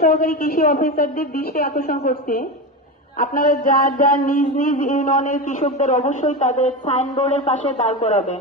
সহকারী কৃষি অফিসারদের দৃষ্টি আকর্ষণ করছি, আপনারা যার যার নিজ নিজ ইউনিয়নের কৃষকদের অবশ্যই তাদের সাইনবোর্ডের পাশে দাঁড় করাবেন।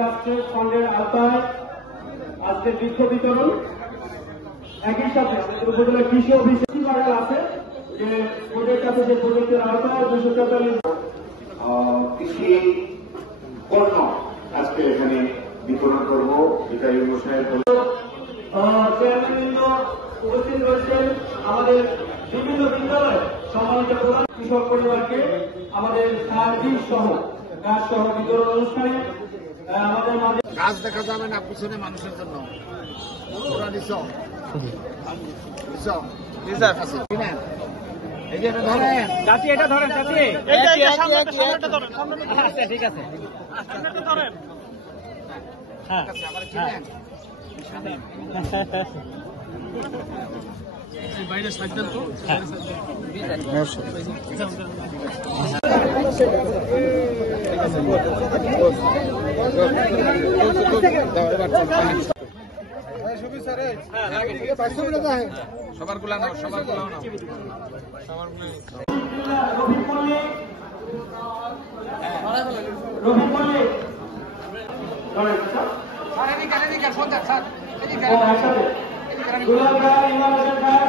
রাষ্ট্রীয় ফান্ডের আওতায় আজকে বৃক্ষ বিতরণ, একই সাথে আমাদের উপজেলা কৃষি অফিস আছে যে বোর্ডের কাছে যে প্রজেক্টের আওতায় 244 কৃষি পণ্য আজকে এখানে বিতরণ করব। এটা ইউনো সাহেব চেয়ারম্যানবৃন্দ উপস্থিত রয়েছেন, আমাদের বিভিন্ন বিদ্যালয়ে সম্মানিত প্রধান কৃষক পরিবারকে আমাদের সার্ভিস সহ গাছ সহ বিতরণ অনুষ্ঠানে আমাদের মাঝে গাছ দেখা যাবে না পিছনে মানুষের জন্য। ওরা এই যে ধরেন চাচি, এটা ধরেন চাচি, সামনেটা ধরেন। আচ্ছা ঠিক আছে, সামনেটা ধরেন। হ্যাঁ বাইরে সাজতেন তো সবার গুলা নাও, সবার গুলা নাও, সবার গুলা। রবি মল্লিক স্যার এদিকে সন্ধ্যা স্যার এদিকে দুলাল ভাই, ইমাম হোসেন ভাই,